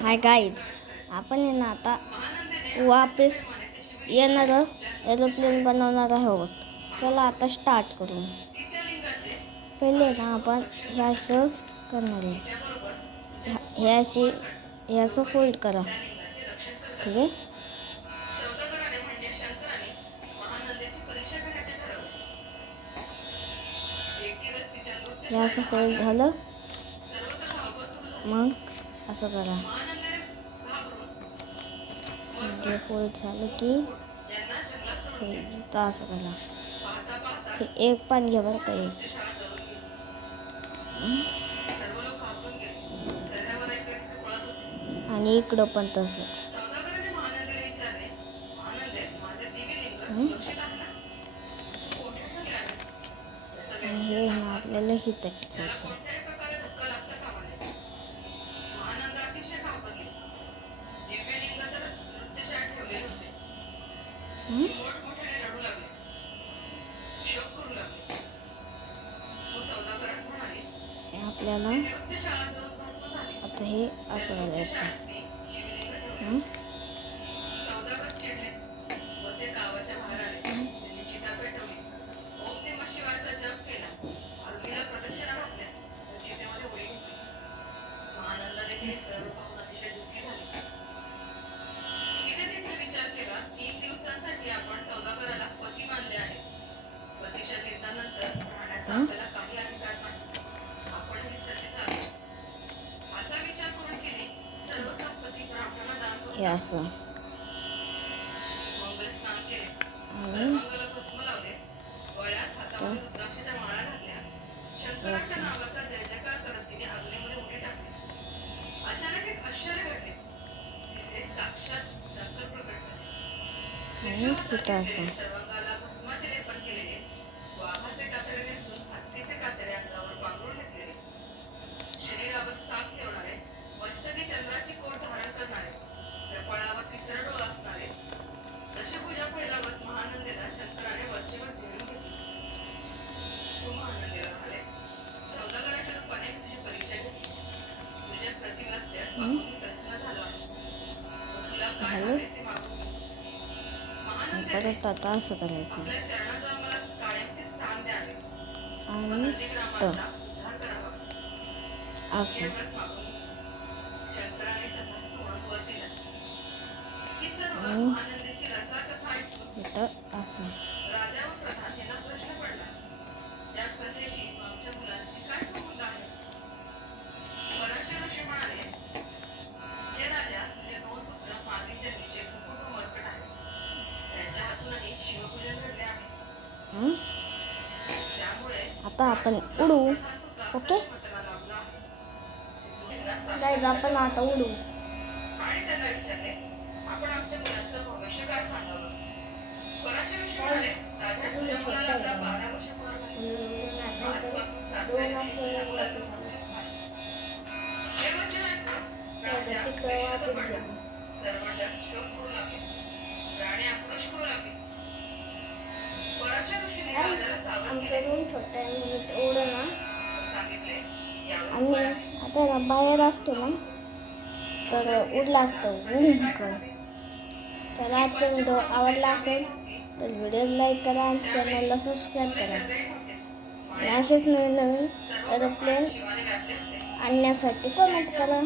Hi guys, आपण आहे ना आता वापस येणार एरोप्लेन बनवणार आहोत. चला आता स्टार्ट करू. पहिले ना आपण हे असं करणार आहे. हे असं फोल्ड करा. ठीक आहे. हे असं फोल्ड झालं. मग असं करा. हे फोल्ड झालं की हे इथं असं करा. हे एक पान घ्या बरं का. आणि इकडं पण तसंच. आणि हे ना आपल्याला हिथं टिकायचं. आपल्याला आता हे असं घालायचं. हे असं आणि इथं असं. झालं. परत आता असं करायचं आणि तर असं आणि इथं असं. आता आपण उडू. ओके गाईज, आपण आता उडू. आमचा रूम छोटा आहे, एवढं ना आम्ही आता ना बाहेर असतो ना, तर उडला असतो भूमिकन. तर आजचा व्हिडिओ आवडला असेल तर व्हिडिओला लाईक करा आणि चॅनलला सबस्क्राईब करा. आणि असेच नवीन नवीन एरोप्लेन आणण्यासाठी कमेंट करा.